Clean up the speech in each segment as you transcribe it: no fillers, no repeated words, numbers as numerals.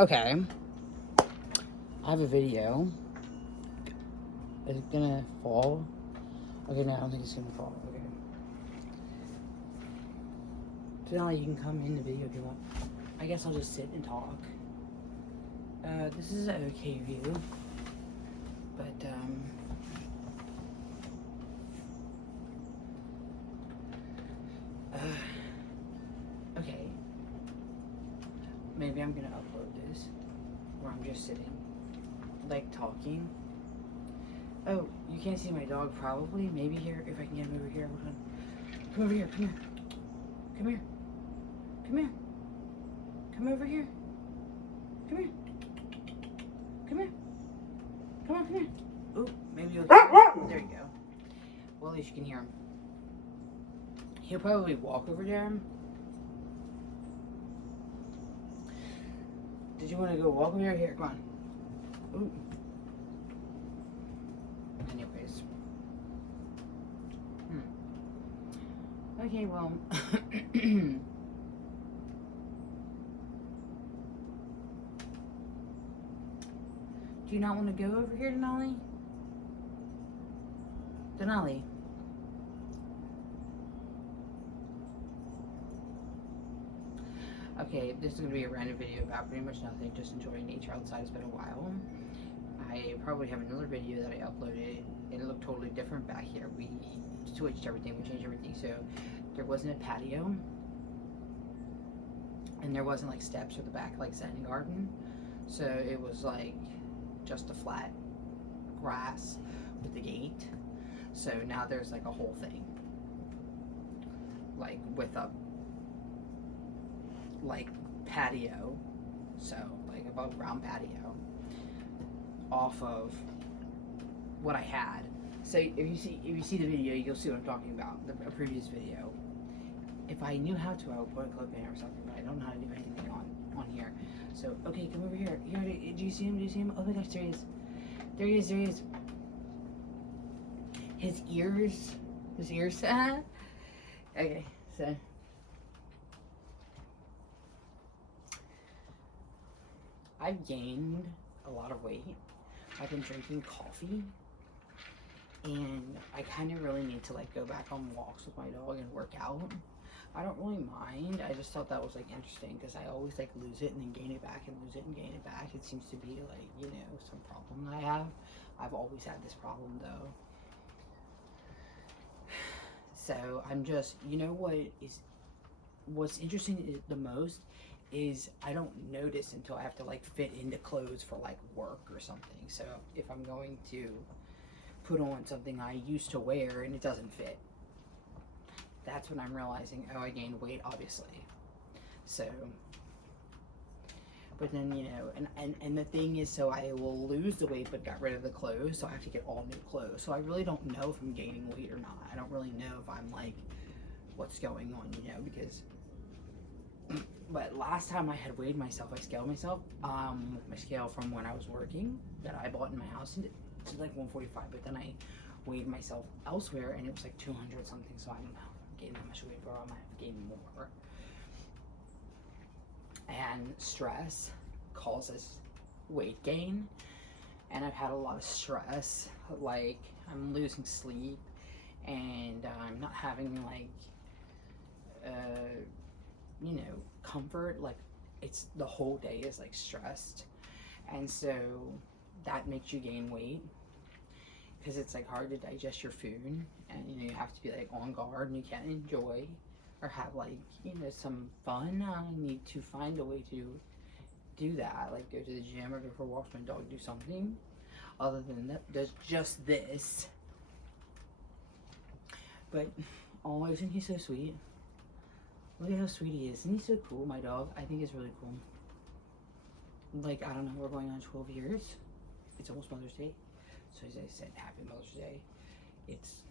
Okay. I have a video. Is it gonna fall? Okay, no, I don't think it's gonna fall. Okay. Denali, you can come in the video if you want. I guess I'll just sit and talk. This is an okay view. But, okay. Maybe I'm gonna upload this where I'm just sitting, like, talking. Oh, you can't see my dog probably. Maybe here, if I can get him over here. Hold on. Come over here, come here. Come here. Come here. Come over here. Come here. Come here. Come on, come here. Oh, maybe you'll hear him. There you go. Well, at least you can hear him. He'll probably walk over there. Did you want to go walk over there? Here, come on. Ooh. Anyways. Okay, well. Do you not want to go over here, Denali? Denali. Okay, this is going to be a random video about pretty much nothing, just enjoying nature outside. It's been a while. I probably have another video that I uploaded, and it looked totally different back here. We switched everything, we changed everything, so there wasn't a patio, and there wasn't like steps or the back like Zen garden, so it was like just a flat grass with the gate. So now there's like a whole thing, like with a like patio, so like above ground patio off of what I had. So if you see the video, you'll see what I'm talking about, the previous video. If I knew how to, I would put a clip in or something, but I don't know how to do anything on here. So okay, come over here. Here, do you see him? Do you see him? Oh my gosh, there he is. There he is. There he is. His ears. Okay, so. I've gained a lot of weight. I've been drinking coffee, and I kind of really need to like go back on walks with my dog and work out. I don't really mind. I just thought that was like interesting because I always like lose it and then gain it back and lose it and gain it back. It seems to be like, you know, some problem that I have. I've always had this problem though. So I'm just, you know what's interesting the most is I don't notice until I have to like fit into clothes for like work or something. So if I'm going to put on something I used to wear and it doesn't fit, that's when I'm realizing, oh, I gained weight, obviously. So, but then, you know, and the thing is, so I will lose the weight but got rid of the clothes, so I have to get all new clothes. So I really don't know if I'm gaining weight or not. I don't really know if I'm like, what's going on, you know, because but last time I had weighed myself, I scaled myself, my scale from when I was working that I bought in my house, and it's like 145, but then I weighed myself elsewhere and it was like 200 something, so I don't know if I gained that much weight, but I might have gained more. And stress causes weight gain, and I've had a lot of stress, like I'm losing sleep, and I'm not having like, you know, comfort, like it's the whole day is like stressed, and so that makes you gain weight because it's like hard to digest your food, and you know you have to be like on guard and you can't enjoy or have like, you know, some fun. I need to find a way to do that, like go to the gym or go for walks with my dog, do something other than that. There's just this, but oh, isn't he so sweet? Look at how sweet he is. Isn't he so cool, my dog? I think he's really cool. Like, I don't know, we're going on 12 years. It's almost Mother's Day. So as I said, happy Mother's Day. It's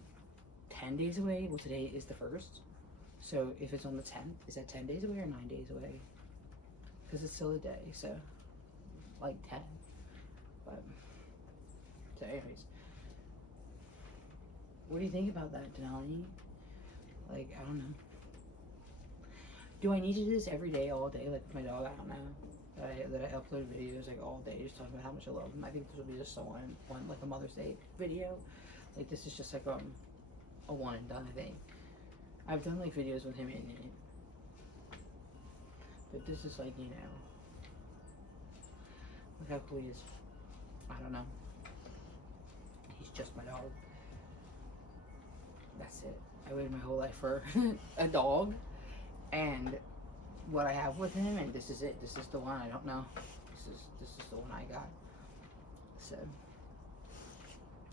10 days away. Well, today is the 1st. So if it's on the 10th, is that 10 days away or 9 days away? Because it's still a day, so like 10. But, so anyways. What do you think about that, Denali? Like, I don't know. Do I need to do this every day, all day, like with my dog? I don't know. that I upload videos like all day, just talking about how much I love him. I think this will be just one like a Mother's Day video. Like this is just like a one and done. I think I've done like videos with him in it, but this is like, you know, look how cool he is. I don't know. He's just my dog. That's it. I waited my whole life for a dog, and what I have with him, and this is it. This is the one. I don't know. This is the one I got. So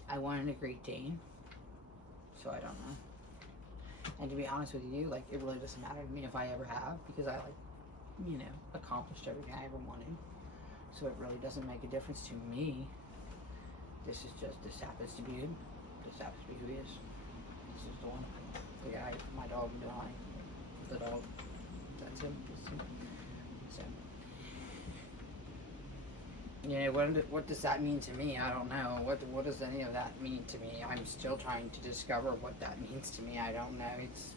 I wanted a Great Dane, so I don't know. And to be honest with you, like, it really doesn't matter to me if I ever have, because I, like, you know, accomplished everything I ever wanted. So it really doesn't make a difference to me. This happens to be him. This happens to be who he is. This is the one. The guy, my dog, DENALI. The dog. That's him. So, yeah, what does that mean to me? I don't know. What does any of that mean to me? I'm still trying to discover what that means to me. I don't know. It's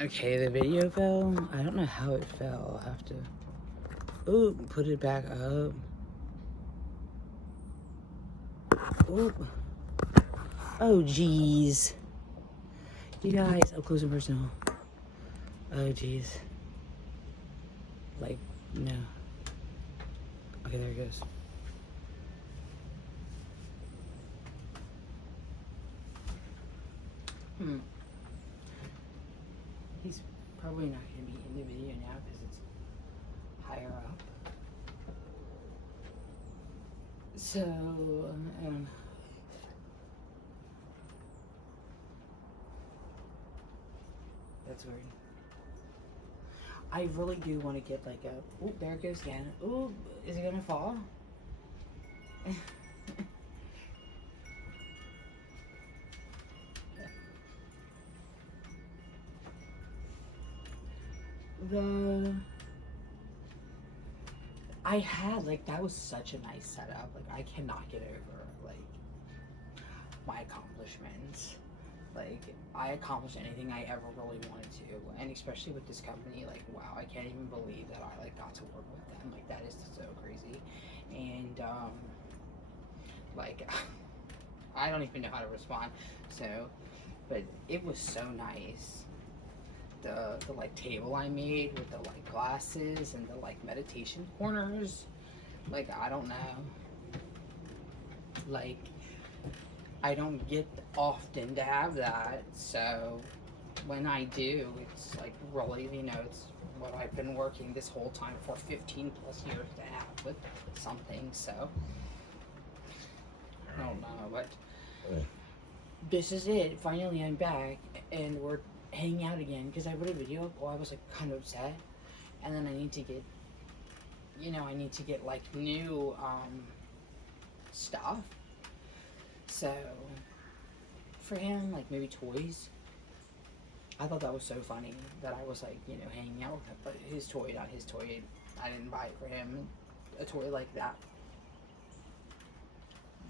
okay, the video fell. I don't know how it fell. I'll have to put it back up. Oop. Oh geez. You guys, up close and personal. Oh geez. Like, no. Okay, there it goes. He's probably not going to be in the video now because it's higher up. So, that's weird. I really do want to get like a, oh, there it goes again. Oh, is it going to fall? I had, like, that was such a nice setup. Like, I cannot get over, like, my accomplishments. Like, I accomplished anything I ever really wanted to, and especially with this company, like, wow, I can't even believe that I, like, got to work with them. Like, that is so crazy. And, like, I don't even know how to respond. So, but it was so nice. The like table I made with the like glasses and the like meditation corners, like, I don't know, like, I don't get often to have that, so when I do, it's like really, you know, it's what I've been working this whole time for 15 plus years to have with something. So I don't know, but this is it. Finally I'm back and we're hanging out again, because I put a video while I was like kind of upset, and then I need to get, you know, I need to get like new stuff. So for him, like maybe toys. I thought that was so funny that I was like, you know, hanging out with him, but his toy, not his toy. I didn't buy it for him. A toy like that.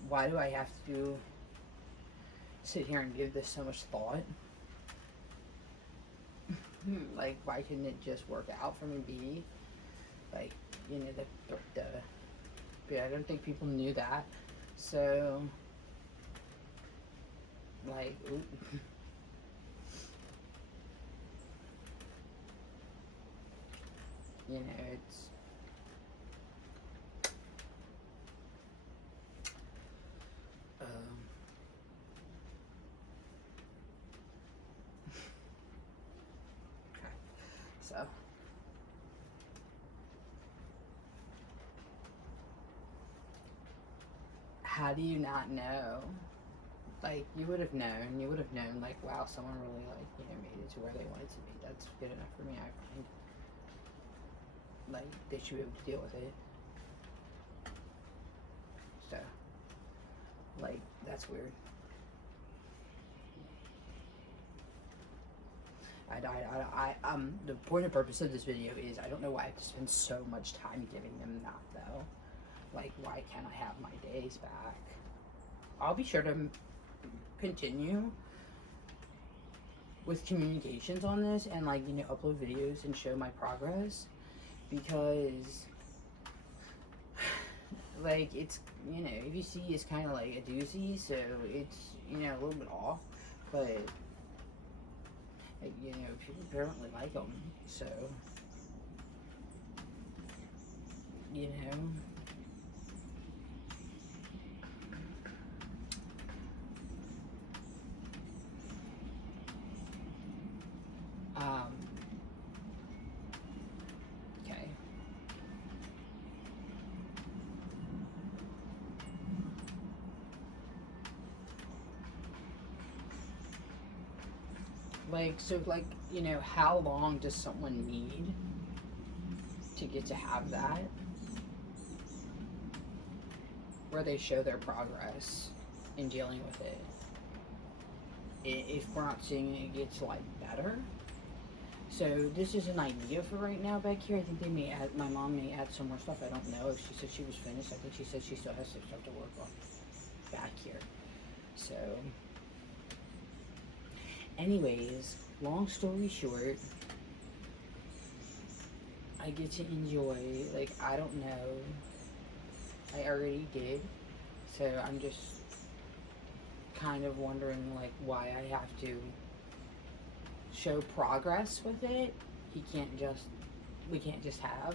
Why do I have to sit here and give this so much thought? Like, why couldn't it just work out for me? Be like, you know, but I don't think people knew that. So, like, you know, it's so. How do you not know? Like, you would have known. You would have known, like, wow, someone really, like, you know, made it to where they wanted to be. That's good enough for me, I find. Like, they should be able to deal with it. So, like, That's weird. The point and purpose of this video is I don't know why I have to spend so much time giving them that though. Like, why can't I have my days back? I'll be sure to continue with communications on this and, like, you know, upload videos and show my progress, because like, it's, you know, if you see, it's kind of like a doozy, so it's, you know, a little bit off, but you know, people apparently like them, so, you know. Okay. Like, so, like, you know, how long does someone need to get to have that, where they show their progress in dealing with it? If we're not seeing it get to, like, better. So this is an idea for right now back here. I think they may add, my mom may add some more stuff. I don't know. She said she was finished. I think she said she still has some stuff to work on back here. So anyways, long story short, I get to enjoy, like, I don't know, I already did, so I'm just kind of wondering, like, why I have to show progress with it. We can't just have,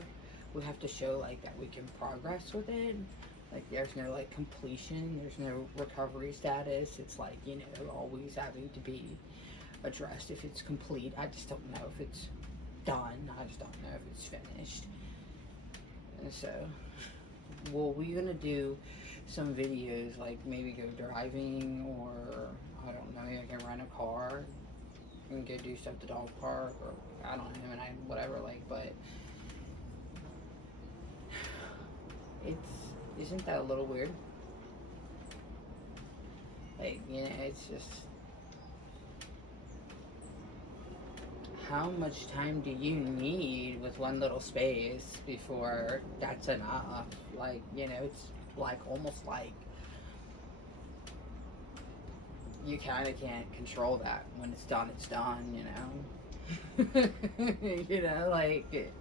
we have to show, like, that we can progress with it. Like, there's no, like, completion, there's no recovery status. It's like, you know, always having to be addressed if it's complete. I just don't know if it's done. I just don't know if it's finished. And so, well, we're gonna do some videos, like maybe go driving, or I don't know, maybe I can rent a car and go do stuff at the dog park, or I don't know, and whatever, like, but isn't that a little weird? Like, you know, it's just, how much time do you need with one little space before that's enough? Like, you know, it's like almost like you kind of can't control that. When it's done, you know? You know, like,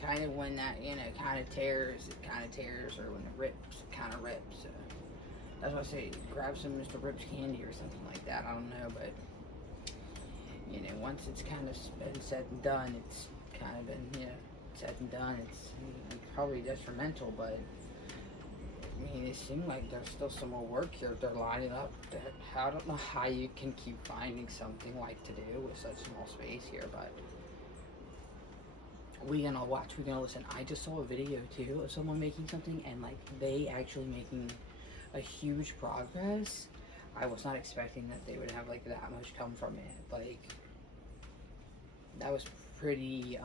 kind of when that, you know, kind of tears, or when it rips, it kind of rips. So that's why I say grab some Mr. Rips candy or something like that. I don't know, but you know, once it's kind of been said and done, it's kind of been, you know, said and done. It's probably detrimental, but I mean, it seemed like there's still some more work here. They're lining up. I don't know how you can keep finding something like to do with such small space here, but we're gonna watch, we're gonna listen. I just saw a video too of someone making something, and like they actually making a huge progress. I was not expecting that they would have like that much come from it. Like, that was pretty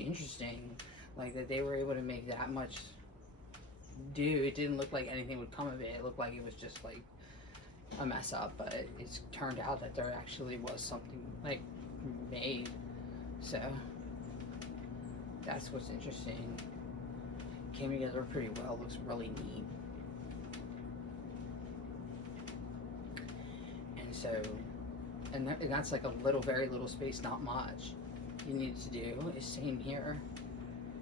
interesting. Like, that they were able to make that much do. It didn't look like anything would come of it. It looked like it was just like a mess up, but it's turned out that there actually was something like made. So that's what's interesting. Came together pretty well. Looks really neat. And so, and that's like a little, very little space, not much you need to do. Is same here.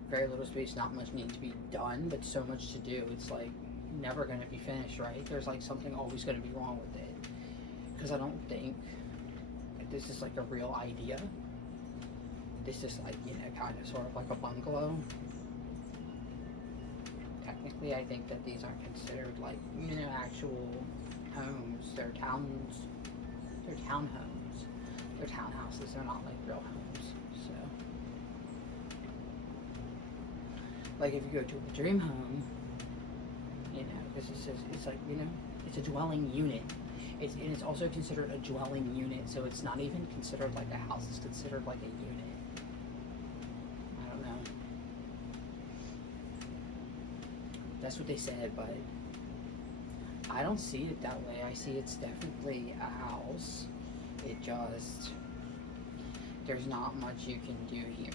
Very little space, not much needs to be done, but so much to do. It's like never going to be finished, right? There's like something always going to be wrong with it, because I don't think this is like a real idea. This is like, you know, kind of sort of like a bungalow. Technically, I think that these aren't considered like, you know, actual homes. They're towns. They're townhomes. They're townhouses. They're not like real homes. So, like, if you go to a dream home, you know, because it says it's like, you know, it's a dwelling unit. And it's also considered a dwelling unit, so it's not even considered like a house. It's considered like a unit. I don't know. That's what they said, but I don't see it that way. I see it's definitely a house. It just, there's not much you can do here.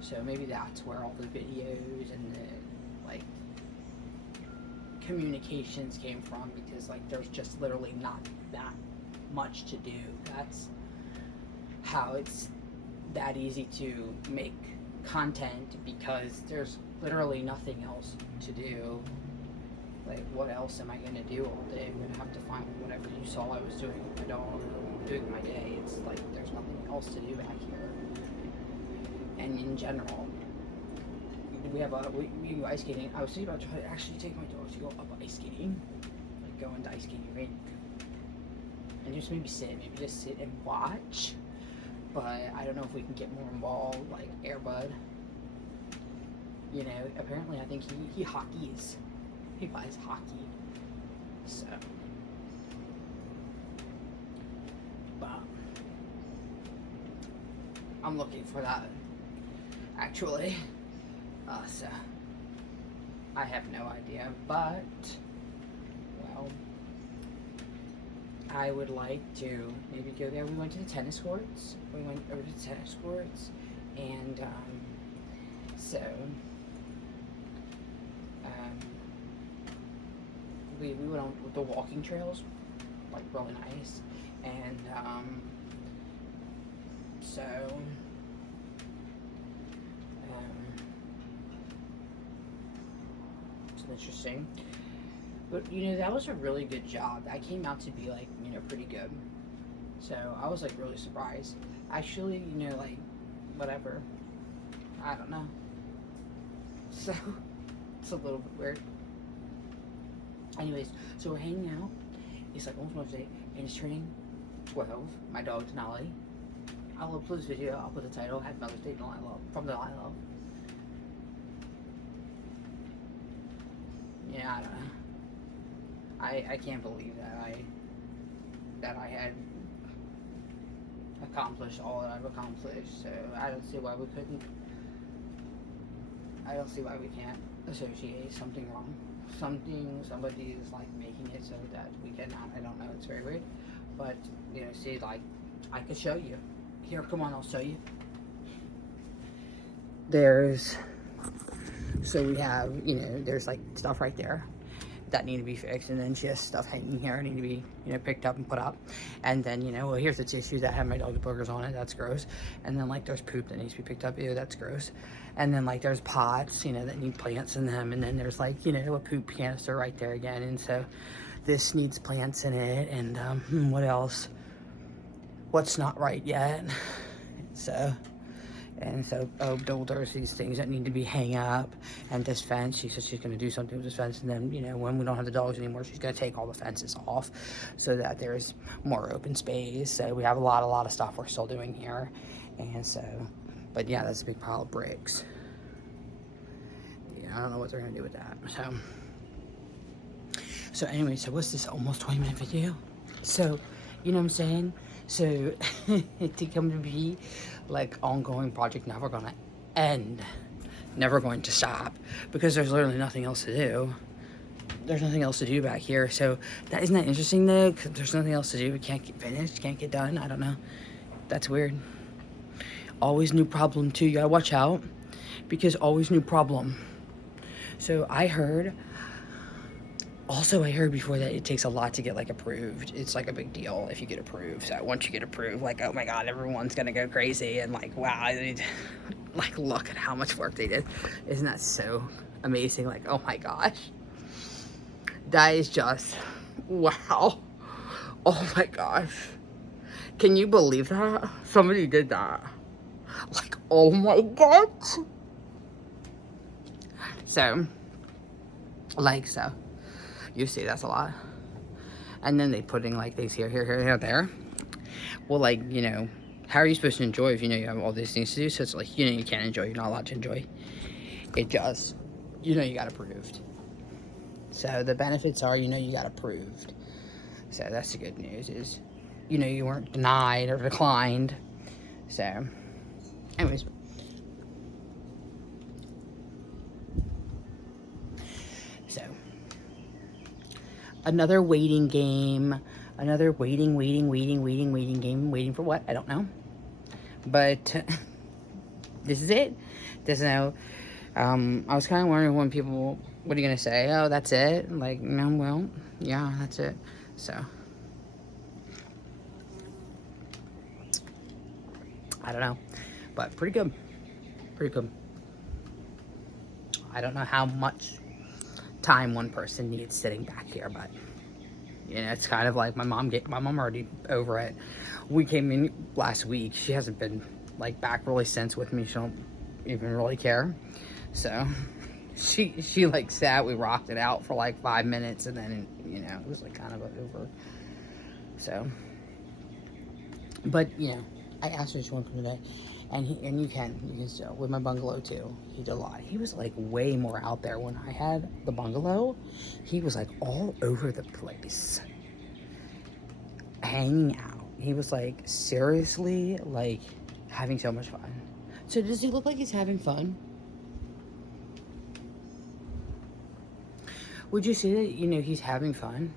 So maybe that's where all the videos and the, like, communications came from, because, like, there's just literally not that much to do. That's how it's that easy to make content, because there's literally nothing else to do. Like, what else am I gonna do all day? I'm gonna have to find whatever you saw I was doing with my dog, doing my day. It's like there's nothing else to do back here. And in general, we have we go ice skating. I was thinking about trying to actually take my dog to go up ice skating, like go into ice skating rink, and just maybe just sit and watch. But I don't know if we can get more involved, like Airbud. You know, apparently I think he hockeys. He buys hockey. So, but I'm looking for that, actually. So I have no idea, but well, I would like to maybe go there. We went to the tennis courts. We went over to the tennis courts, and so we went on the walking trails, like really nice, and so it's interesting. But you know, that was a really good job. That came out to be like, you know, pretty good. So I was like really surprised. Actually, you know, like whatever. I don't know. So it's a little bit weird. Anyways, so we're hanging out. It's like almost Wednesday, and it's turning 12. My dog Denali. I'll upload this video. I'll put the title. Happy Mother's Day, Denali Love, from Denali Love. Yeah, I don't know. I can't believe that I had accomplished all that I've accomplished. So I don't see why we couldn't. I don't see why we can't associate something wrong. Somebody is like making it so that we cannot. I don't know. It's very weird. But you know, see, like I could show you. Here, come on, I'll show you. So we have, you know, there's like stuff right there that need to be fixed, and then she has stuff hanging here need to be, you know, picked up and put up. And then, you know, well, here's the tissue that have my dog boogers on it, that's gross. And then like there's poop that needs to be picked up, ew, that's gross. And then like there's pots, you know, that need plants in them, and then there's like, you know, a poop canister right there again. And so this needs plants in it. And what else? What's not right yet? So there's these things that need to be hang up, and this fence, she says she's going to do something with this fence, and then, you know, when we don't have the dogs anymore, she's going to take all the fences off so that there's more open space. So we have a lot of stuff we're still doing here. And so, but yeah, that's a big pile of bricks. Yeah, I don't know what they're going to do with that. So anyway, so what's this almost 20-minute video? So, you know what I'm saying? So to come to be like ongoing project, never gonna end, never going to stop, because there's literally nothing else to do. There's nothing else to do back here. So that isn't that interesting though, because there's nothing else to do. We can't get finished, can't get done. I don't know. That's weird. Always new problem too. You gotta watch out, because always new problem. So I heard before that it takes a lot to get like approved. It's like a big deal if you get approved. So once you get approved, like, oh my god, everyone's gonna go crazy and like, wow, like look at how much work they did. Isn't that so amazing? Like, oh my gosh, that is just wow. Oh my gosh, can you believe that somebody did that? Like, oh my god. So you see, that's a lot. And then they putting like these here, there. Well, like, you know, how are you supposed to enjoy if you know you have all these things to do? So it's like, you know, you can't enjoy, you're not allowed to enjoy. It just, you know, you got approved. So the benefits are, you know, you got approved. So that's the good news, is, you know, you weren't denied or declined. So, anyways. another waiting game, another waiting game. Waiting for what? I don't know. But this is it. Doesn't know. I was kind of wondering when people, what are you gonna say? Oh, that's it? Like, no, well, yeah, that's it. So, I don't know, but pretty good, pretty good. I don't know how much time one person needs sitting back here, but you know, it's kind of like my mom already over it. We came in last week. She hasn't been like back really since with me. She don't even really care. So she like sat. We rocked it out for like 5 minutes, and then you know it was like kind of over. So, but you know, I asked her if she wanted to come today, and you can still with my bungalow too. He did a lot. He was like way more out there when I had the bungalow. He was like all over the place, hanging out. He was like seriously like having so much fun. So does he look like he's having fun? Would you say that, you know, he's having fun?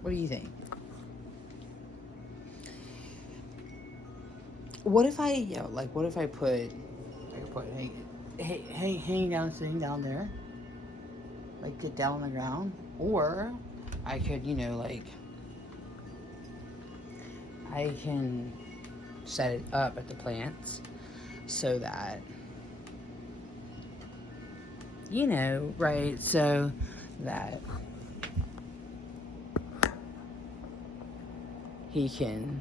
What do you think? What if I, you know, like, what if I could put, hanging down, sitting down there, like, get down on the ground, or I could, you know, like, I can set it up at the plants so that, you know, right, so that he can,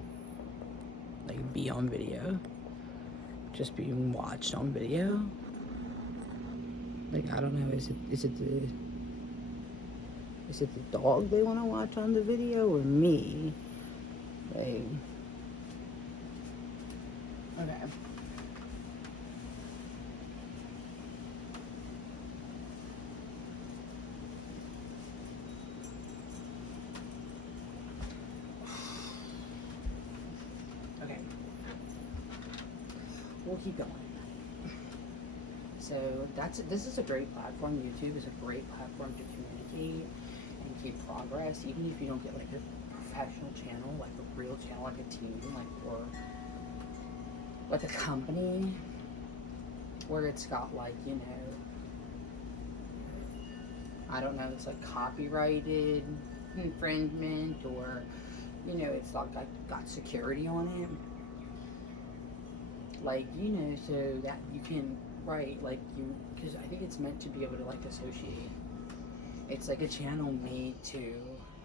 like, be on video, just being watched on video. Like, I don't know, is it the dog they want to watch on the video or me? Like, okay. Okay. We'll keep going. So this is a great platform. YouTube is a great platform to communicate and keep progress, even if you don't get like a professional channel, like a real channel, like a team, like or like a company where it's got like, you know, I don't know, it's like copyrighted infringement, or you know, it's like got security on it. Like, you know, so that you can write, like, you, because I think it's meant to be able to, like, associate. It's like a channel made to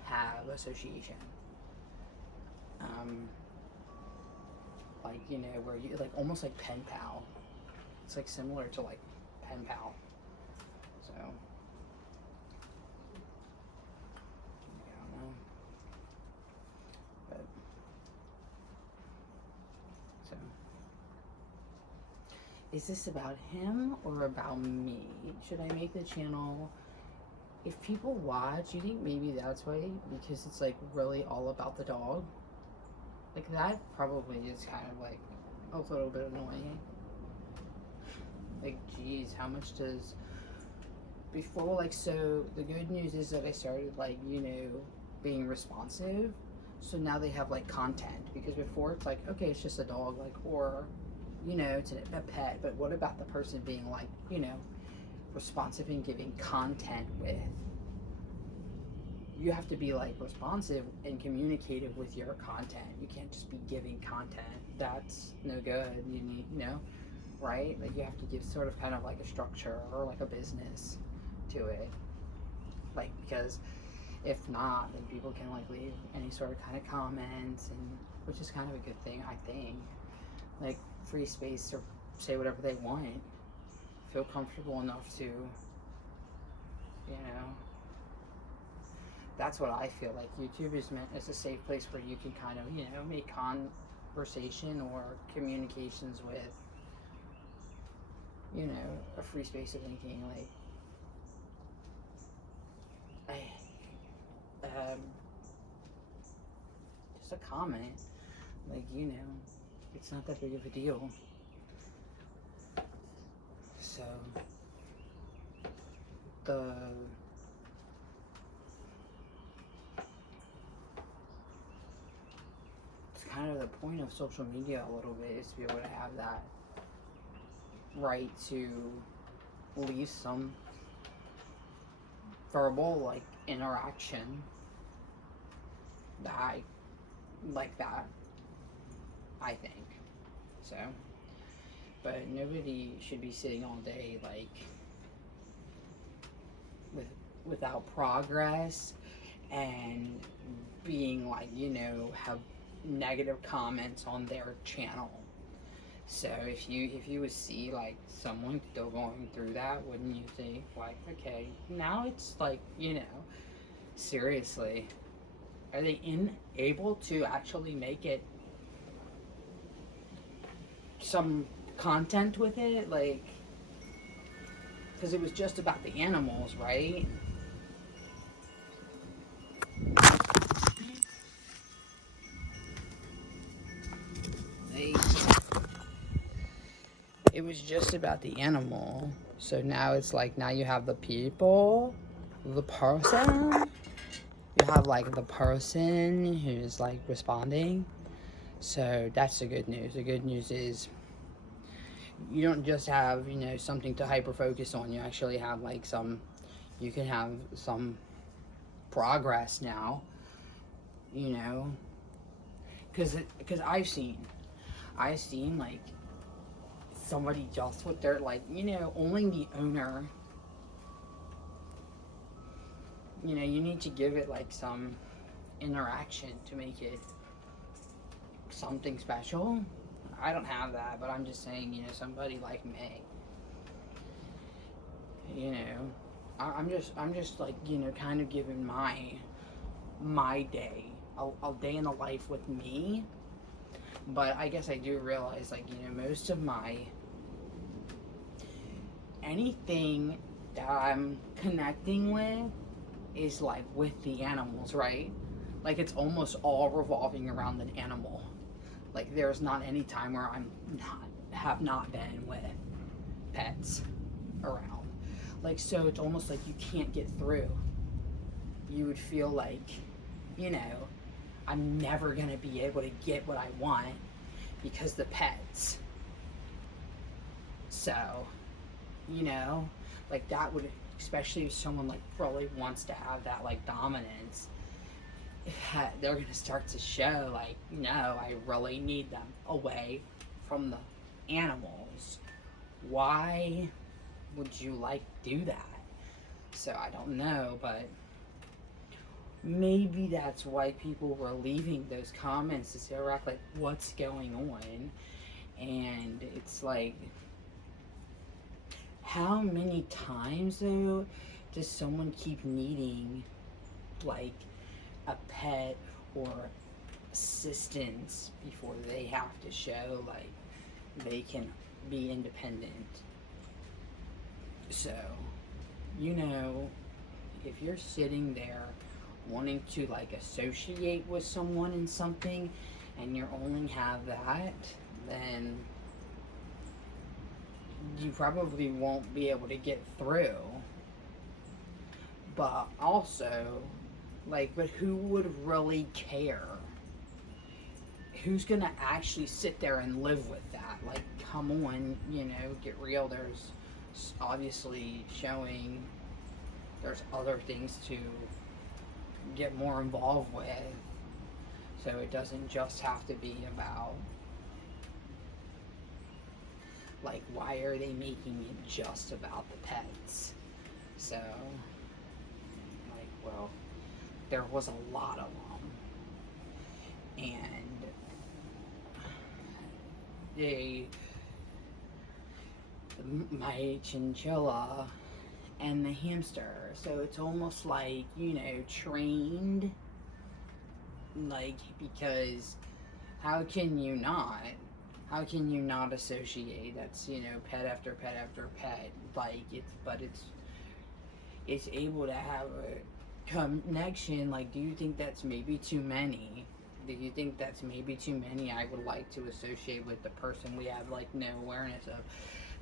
have association. Like, you know, where you, like, almost like pen pal. It's, like, similar to, like, pen pal. So, I don't know. But, so. Is this about him or about me? Should I make the channel? If people watch, you think maybe that's why? Because it's like really all about the dog? Like that probably is kind of like a little bit annoying. Like, geez, how much does, before, like, so the good news is that I started, like, you know, being responsive. So now they have like content, because before it's like, okay, it's just a dog, like, or you know, it's a pet, but what about the person being like, you know, responsive and giving content with? You have to be like responsive and communicative with your content. You can't just be giving content. That's no good. You need, you know, right? Like you have to give sort of kind of like a structure or like a business to it. Like, because if not, then people can like leave any sort of kind of comments, and which is kind of a good thing, I think. Like free space to say whatever they want, feel comfortable enough to, you know, that's what I feel like. YouTube is meant as a safe place where you can kind of, you know, make conversation or communications with, you know, a free space of thinking. Like, just a comment, like, you know, it's not that big of a deal. So, it's kind of the point of social media a little bit, is to be able to have that right to leave some verbal like interaction that I like that, I think. So, but nobody should be sitting all day like without progress and being like, you know, have negative comments on their channel. So if you would see like someone still going through that, wouldn't you think like, okay, now it's like, you know, seriously, are they able to actually make it some content with it? Like, because it was just about the animals, right? It was just about the animal. So now it's like, now you have the people, the person. You have like the person who's like responding. So that's the good news. The good news is you don't just have, you know, something to hyper focus on. You actually have like you can have some progress now, you know, because I've seen like somebody just with their like, you know, only the owner, you know, you need to give it like some interaction to make it something special. I don't have that, but I'm just saying, you know, somebody like me, you know, I'm just like, you know, kind of giving my day, a day in the life with me. But I guess I do realize, like, you know, most of anything that I'm connecting with is like with the animals, right? Like it's almost all revolving around an animal. Like there's not any time where have not been with pets around. Like, so it's almost like you can't get through. You would feel like, you know, I'm never gonna be able to get what I want because the pets. So, you know, like that would, especially if someone like really wants to have that like dominance, they're gonna start to show like, no, I really need them away from the animals. Why would you like do that? So I don't know, but maybe that's why people were leaving those comments to say, like, what's going on? And it's like, how many times though does someone keep needing like a pet or assistance before they have to show like they can be independent? So, you know, if you're sitting there wanting to like associate with someone in something and you only have that, then you probably won't be able to get through. But also, like, but who would really care? Who's gonna actually sit there and live with that? Like, come on, you know, get real. There's obviously showing there's other things to get more involved with. So it doesn't just have to be about, like, why are they making it just about the pets? So, like, well, there was a lot of them. And my chinchilla and the hamster, so it's almost like, you know, trained, like, because how can you not associate? That's, you know, pet after pet after pet, like, it's able to have a connection. Like, do you think that's maybe too many? Do you think that's maybe too many? I would like to associate with the person. We have like no awareness of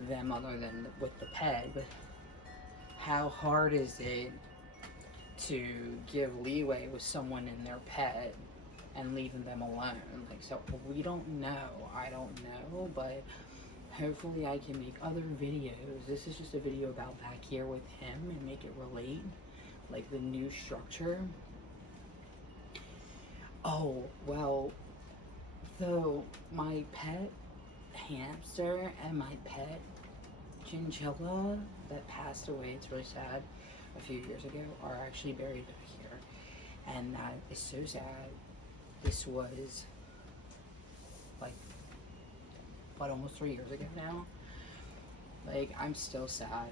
them other than with the pet. But how hard is it to give leeway with someone and their pet and leaving them alone? Like, so we don't know. I don't know, but hopefully I can make other videos. This is just a video about back here with him and make it relate, like the new structure. Oh, well, so my pet hamster and my pet chinchilla that passed away, it's really sad, a few years ago, are actually buried back here. And that is so sad. This was like, what, almost 3 years ago now? Like, I'm still sad.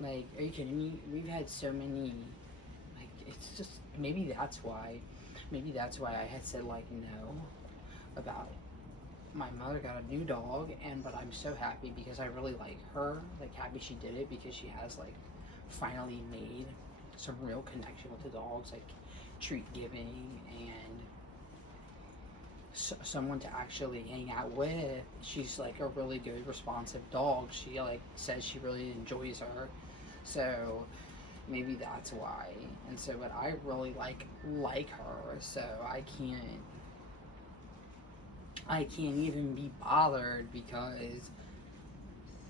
Like, are you kidding me? We've had so many, like, it's just, maybe that's why I had said, like, no about my mother got a new dog, but I'm so happy because I really like her, like, happy she did it, because she has, like, finally made some real connection with the dogs, like treat giving and someone to actually hang out with. She's like a really good responsive dog. She like says she really enjoys her, so maybe that's why. And so, but I really like her, so I can't even be bothered, because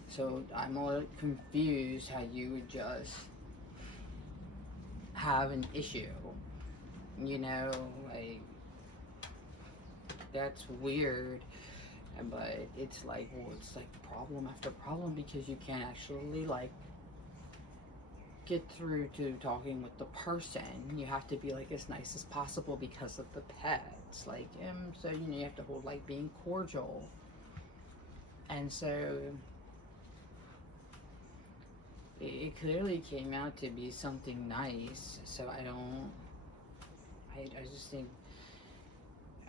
so I'm a little confused how you would just have an issue, you know, like, that's weird. But it's like, well, it's like problem after problem, because you can't actually like get through to talking with the person. You have to be like as nice as possible because of the pets, like, so you know, you have to hold like being cordial. And so it clearly came out to be something nice, so I just think,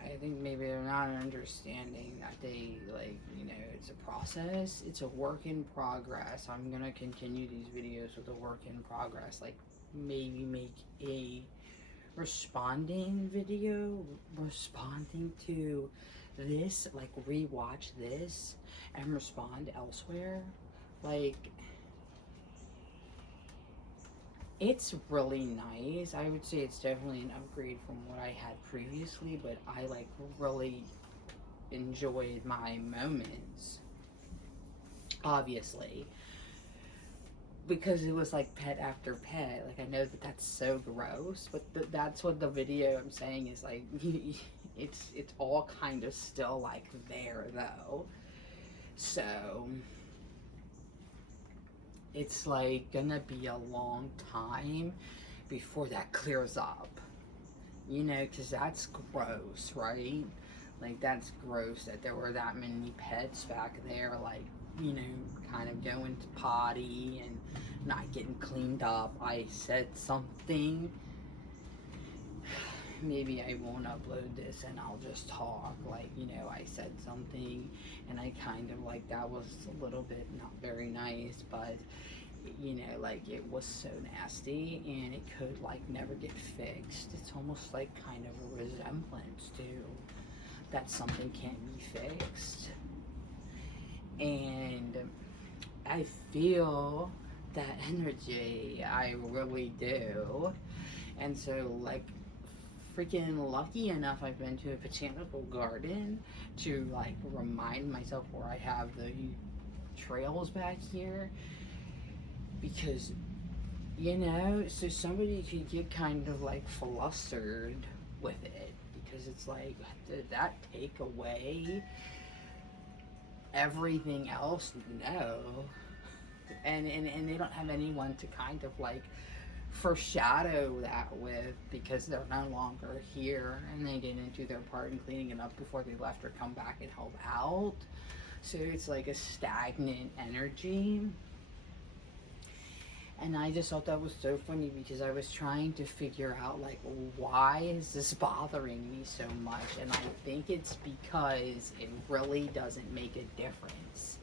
I think maybe they're not understanding that they, like, you know, it's a process, it's a work in progress. I'm gonna continue these videos with a work in progress, like maybe make a responding video, responding to this, like rewatch this and respond elsewhere. Like, it's really nice. I would say it's definitely an upgrade from what I had previously, but I like really enjoyed my moments, obviously, because it was like pet after pet. Like, I know that that's so gross, but that's what the video I'm saying is like. It's all kind of still like there though, so it's like gonna be a long time before that clears up, you know, because that's gross, right? Like, that's gross that there were that many pets back there, like, you know, kind of going to potty and not getting cleaned up. I said something, maybe I won't upload this and I'll just talk, like, you know, I said something and I kind of like, that was a little bit not very nice, but you know, like, it was so nasty and it could like never get fixed. It's almost like kind of a resemblance to that something can't be fixed, and I feel that energy, I really do. And so, like, freaking lucky enough I've been to a botanical garden to like remind myself where I have the trails back here, because, you know, so somebody could get kind of like flustered with it, because it's like, did that take away everything else? No. And they don't have anyone to kind of like foreshadow that with, because they're no longer here and they didn't do their part in cleaning it up before they left or come back and help out. So it's like a stagnant energy. And I just thought that was so funny, because I was trying to figure out, like, why is this bothering me so much? And I think it's because it really doesn't make a difference.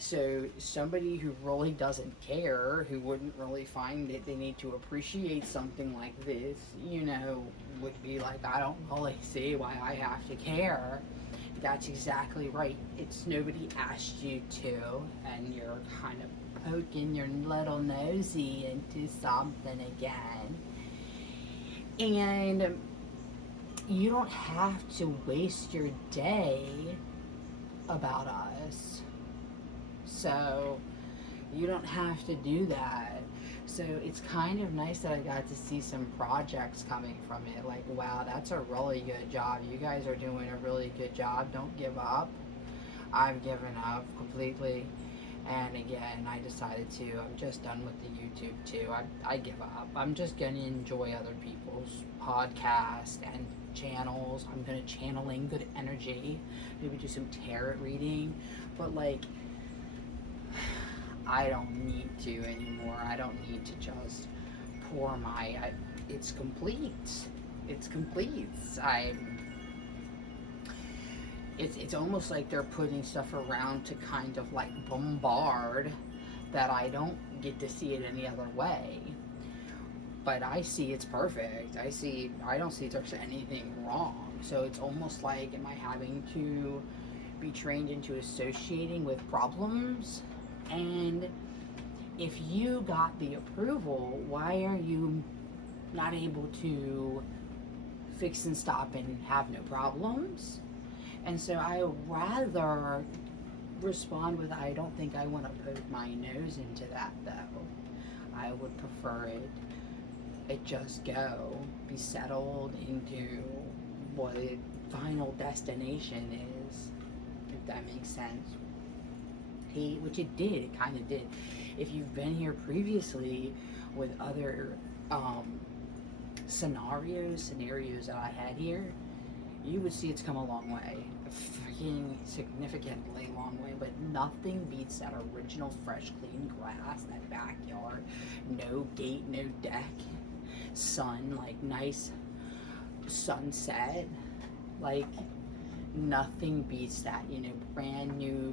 So somebody who really doesn't care, who wouldn't really find that they need to appreciate something like this, you know, would be like, I don't really see why I have to care. That's exactly right. It's nobody asked you to, and you're kind of poking your little nosy into something again. And you don't have to waste your day about us. So you don't have to do that. So it's kind of nice that I got to see some projects coming from it. Like, wow, that's a really good job. You guys are doing a really good job. Don't give up. I've given up completely. And again, I decided to. I'm just done with the YouTube too. I give up. I'm just going to enjoy other people's podcasts and channels. I'm going to channel in good energy. Maybe do some tarot reading. But like, I don't need to anymore. I don't need to just pour it's complete. It's complete. It's almost like they're putting stuff around to kind of like bombard that I don't get to see it any other way. But I see it's perfect. I don't see there's anything wrong. So it's almost like, am I having to be trained into associating with problems? And if you got the approval, why are you not able to fix and stop and have no problems? And so I would rather respond with, I don't think I want to poke my nose into that though. I would prefer it just go, be settled into what its final destination is, if that makes sense. Which it did, it kind of did. If you've been here previously with other scenarios that I had here, you would see it's come a long way. A freaking significantly long way, but nothing beats that original fresh clean grass, that backyard, no gate, no deck, sun, like nice sunset, like nothing beats that, you know, brand new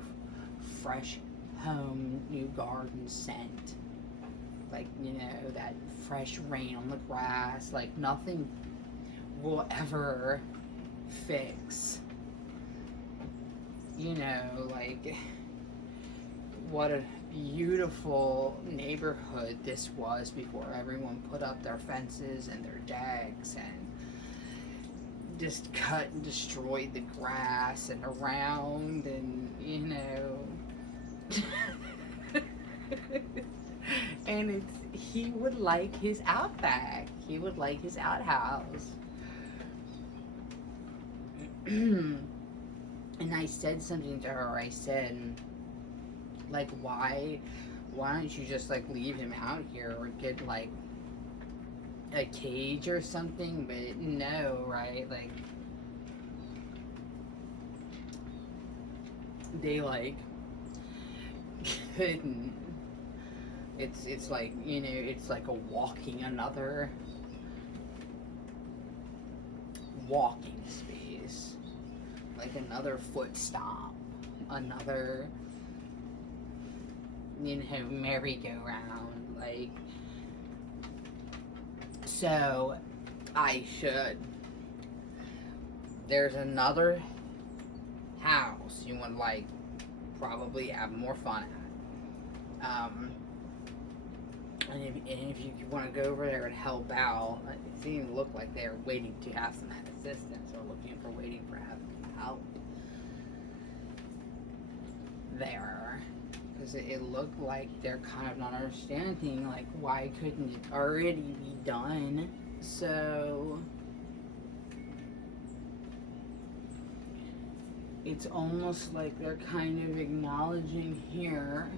fresh home, new garden scent, like, you know, that fresh rain on the grass. Like nothing will ever fix, you know, like what a beautiful neighborhood this was before everyone put up their fences and their decks and just cut and destroyed the grass and around, and you know and he would like his outback, he would like his outhouse. And I said something to her. I said, like, why don't you just like leave him out here or get like a cage or something? But no, right? Like they like couldn't. It's like, you know, it's like another walking space, like another foot stomp, another, you know, merry-go-round, like. So there's another house you would like probably have more fun at. And if you want to go over there and help out, it seemed to look like they're waiting to have some assistance, or waiting for help there. Because it looked like they're kind of not understanding, like, why couldn't it already be done? So it's almost like they're kind of acknowledging here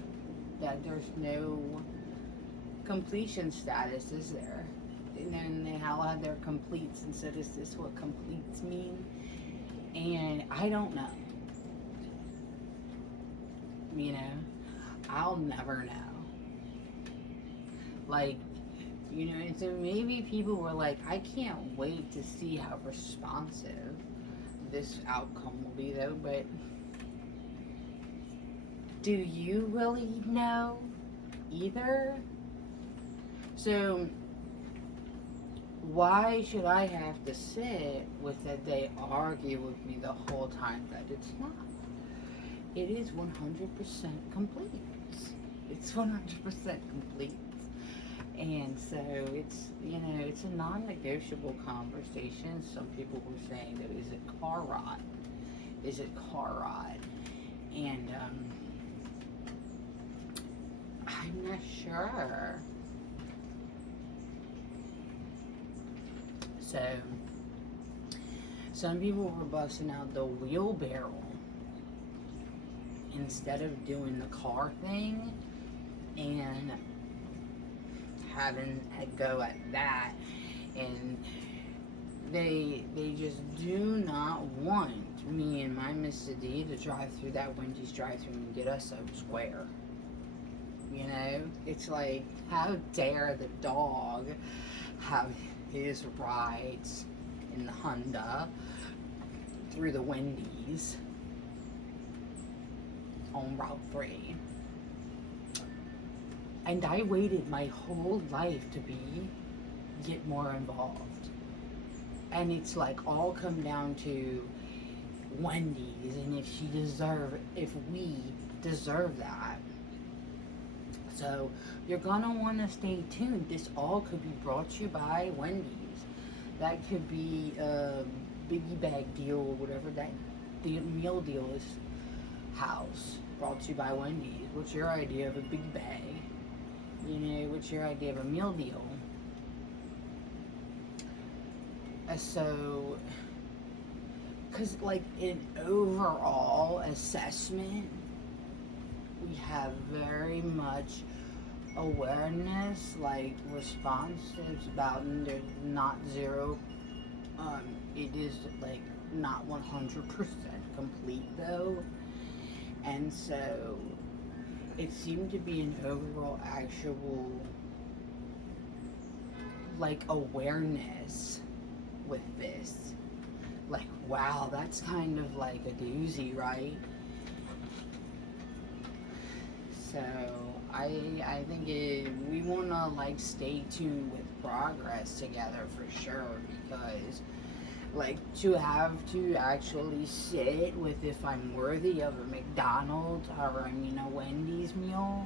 that there's no completion status, is there? And then they all have their completes, and so is this what completes mean? And I don't know. You know, I'll never know. Like, you know, and so maybe people were like, I can't wait to see how responsive this outcome will be though, but do you really know either? So why should I have to sit with that they argue with me the whole time that it's not? It is 100% complete. It's 100% complete. And so it's, you know, it's a non-negotiable conversation. Some people were saying that, is it car rot? Is it car rot? And I'm not sure. So some people were busting out the wheelbarrow instead of doing the car thing and having a go at that. And they just do not want me and my Mr. D to drive through that Wendy's drive-thru and get us a square. You know, it's like, how dare the dog have his rides in the Honda through the Wendy's on Route 3. And I waited my whole life to get more involved. And it's like all come down to Wendy's and if we deserve that. So you're gonna want to stay tuned. This all could be brought to you by Wendy's. That could be a biggie bag deal or whatever that the meal deal is. House brought to you by Wendy's. What's your idea of a big bag? You know, what's your idea of a meal deal? So, because like in overall assessment, we have very much awareness, like responses about, and there's not zero. It is like not 100% complete though, and so it seemed to be an overall actual like awareness with this. Like, wow, that's kind of like a doozy, right? So I think we want to like stay tuned with progress together for sure, because like to have to actually sit with if I'm worthy of a McDonald's or I mean a Wendy's meal.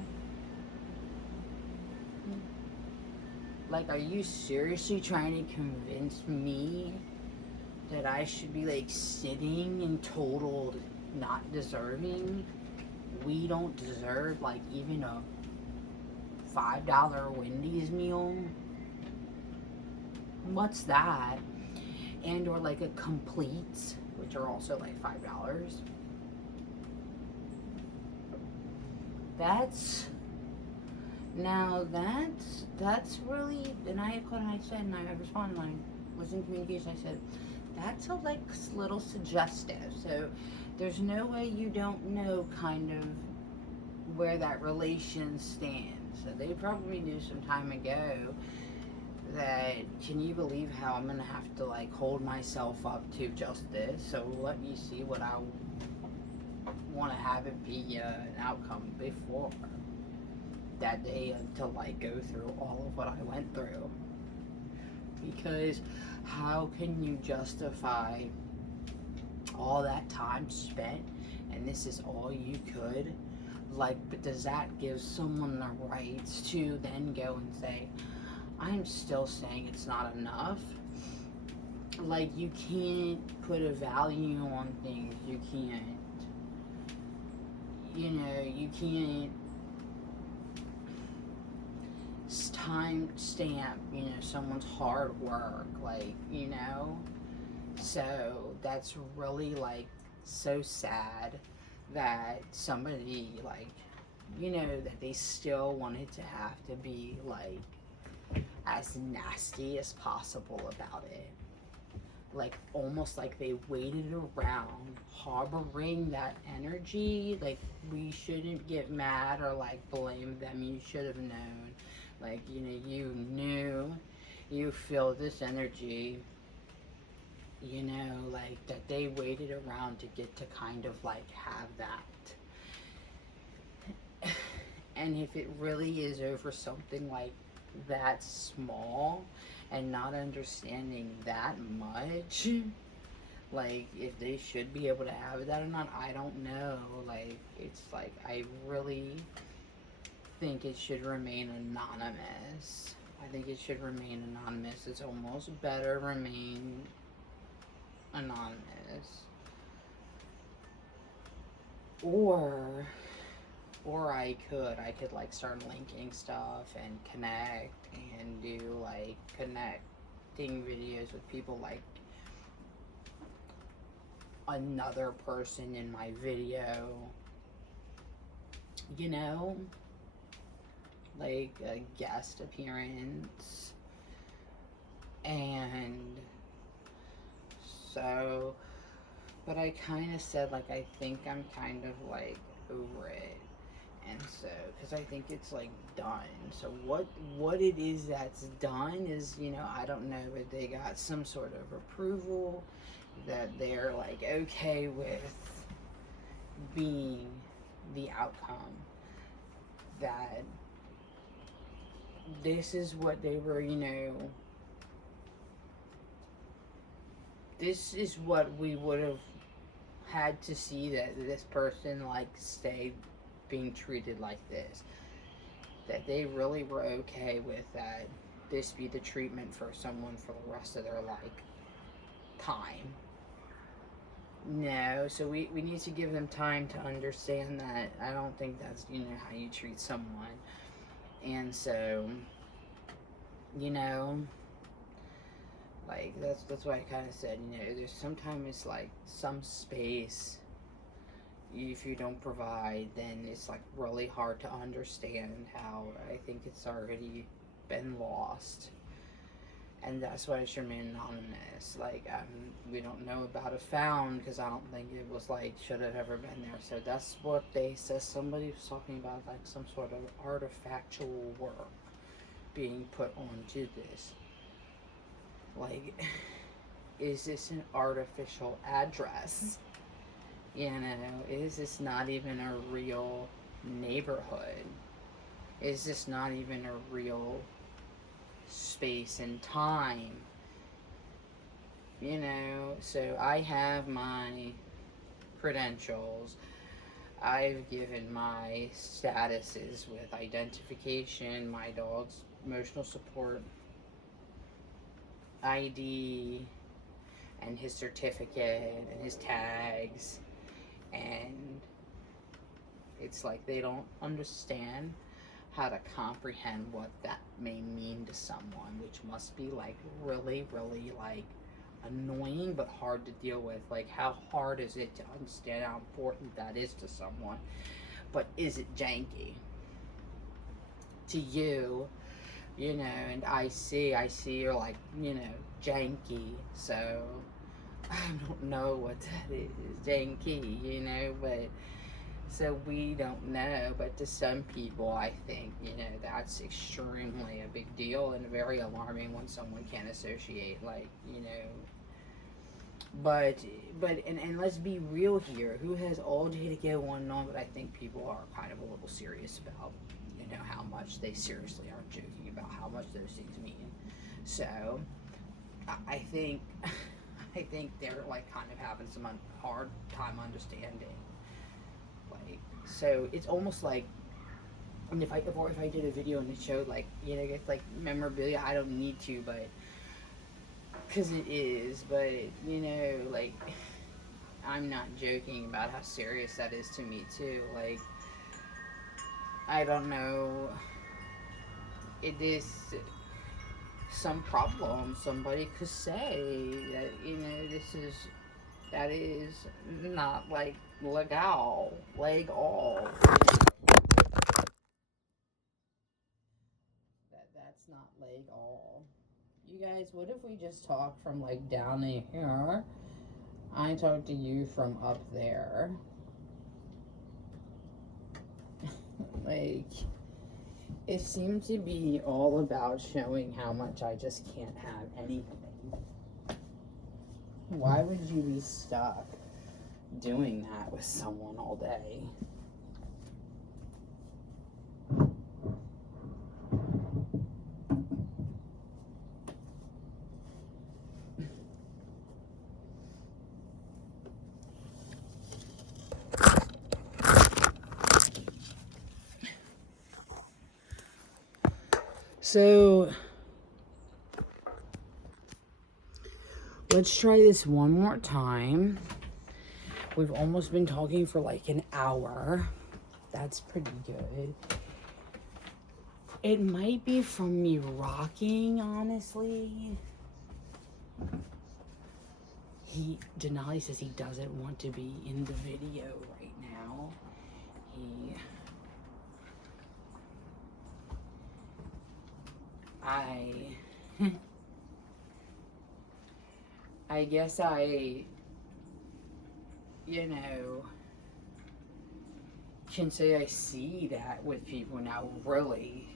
Like, are you seriously trying to convince me that I should be like sitting in total not deserving? We don't deserve like even a $5 Wendy's meal? What's that? And or like a completes, which are also like $5. That's really, and I echoed and I said, and I responded, and I was in communication, I said, that's a like little suggestive. So there's no way you don't know kind of where that relation stands. So they probably knew some time ago that, can you believe how I'm gonna have to like hold myself up to just this? So let me see what I want to have it be an outcome before that day to like go through all of what I went through. Because how can you justify all that time spent and this is all you could? Like, but does that give someone the rights to then go and say, I'm still saying it's not enough? Like, you can't put a value on things. You can't, you know, you can't time stamp, you know, someone's hard work, like, you know? So that's really like so sad that somebody like, you know, that they still wanted to have to be like as nasty as possible about it. Like almost like they waited around harboring that energy. Like, we shouldn't get mad or like blame them. You should have known. Like, you know, you knew, you feel this energy, you know, like that they waited around to get to kind of like have that. And if it really is over something like that small and not understanding that much, like, if they should be able to have that or not, I don't know. Like, it's like, I really think it should remain anonymous. I think it should remain anonymous. It's almost better remain anonymous. Or I could like start linking stuff and connect and do like connecting videos with people, like another person in my video, you know, like a guest appearance. And so, but I kind of said, like, I think I'm kind of like over it. And so, because I think it's like done. So what it is that's done is, you know, I don't know, but they got some sort of approval that they're like okay with being the outcome, that this is what they were, you know, this is what we would have had to see, that this person like stay being treated like this, that they really were okay with that this be the treatment for someone for the rest of their like time. No, so we need to give them time to understand that. I don't think that's, you know, how you treat someone. And so, you know, like that's why I kind of said, you know, there's sometimes like some space, if you don't provide, then it's like really hard to understand how I think it's already been lost. And that's why it should remain anonymous. Like, we don't know about a found, because I don't think it was like, should have ever been there. So that's what they said. Somebody was talking about like some sort of artifactual work being put onto this. Like, is this an artificial address? You know, is this not even a real neighborhood? Is this not even a real space and time? You know, so I have my credentials. I've given my statuses with identification, my dog's emotional support ID, and his certificate and his tags. And it's like they don't understand how to comprehend what that may mean to someone, which must be like really, really like annoying but hard to deal with. Like, how hard is it to understand how important that is to someone? But is it janky to you? You know, and I see you're like, you know, janky, so I don't know what that is, janky, you know, but so we don't know, but to some people, I think, you know, that's extremely a big deal and very alarming when someone can't associate, like, you know, but and let's be real here, who has all day to get one on, but I think people are kind of a little serious about, you know, how much they seriously are joking about how much those things mean. So, I think, I think they're like kind of having some hard time understanding. Like, so it's almost like, and if I did a video and it showed like, you know, it's like memorabilia, I don't need to, but because it is, but you know, like, I'm not joking about how serious that is to me too. Like, I don't know, it is some problem. Somebody could say that, you know, that is not like legal. That's not legal. You guys, what if we just talk from like down here? I talk to you from up there. Like, it seemed to be all about showing how much I just can't have anything. Why would you be stuck doing that with someone all day? So, let's try this one more time. We've almost been talking for like an hour. That's pretty good. It might be from me rocking, honestly. Denali says he doesn't want to be in the video right now. I guess you know, can say I see that with people now, really.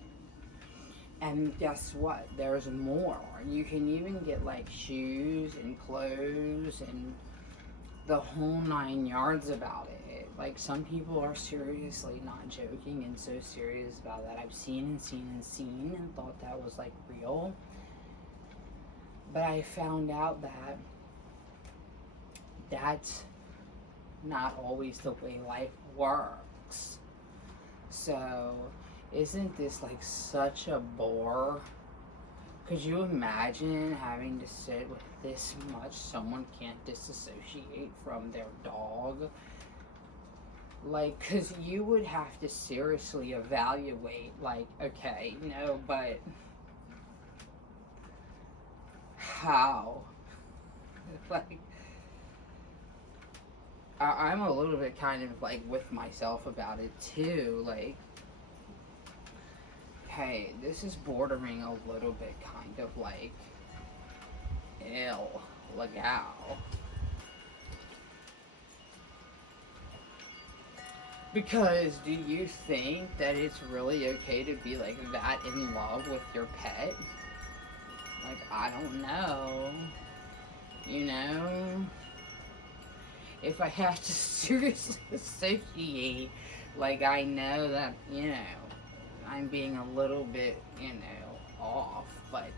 And guess what? There's more. You can even get like shoes and clothes and the whole 9 yards about it. Like, some people are seriously not joking and so serious about that. I've seen and thought that was like real. But I found out that that's not always the way life works. So, isn't this like such a bore? Could you imagine having to sit with this much? Someone can't disassociate from their dog. Like, because you would have to seriously evaluate, like, okay, no, but how? Like, I'm a little bit kind of like with myself about it too. Like, hey, this is bordering a little bit kind of like illegal. Because do you think that it's really okay to be like that in love with your pet? Like, I don't know. You know? If I have to seriously associate, like, I know that, you know, I'm being a little bit, you know, off, but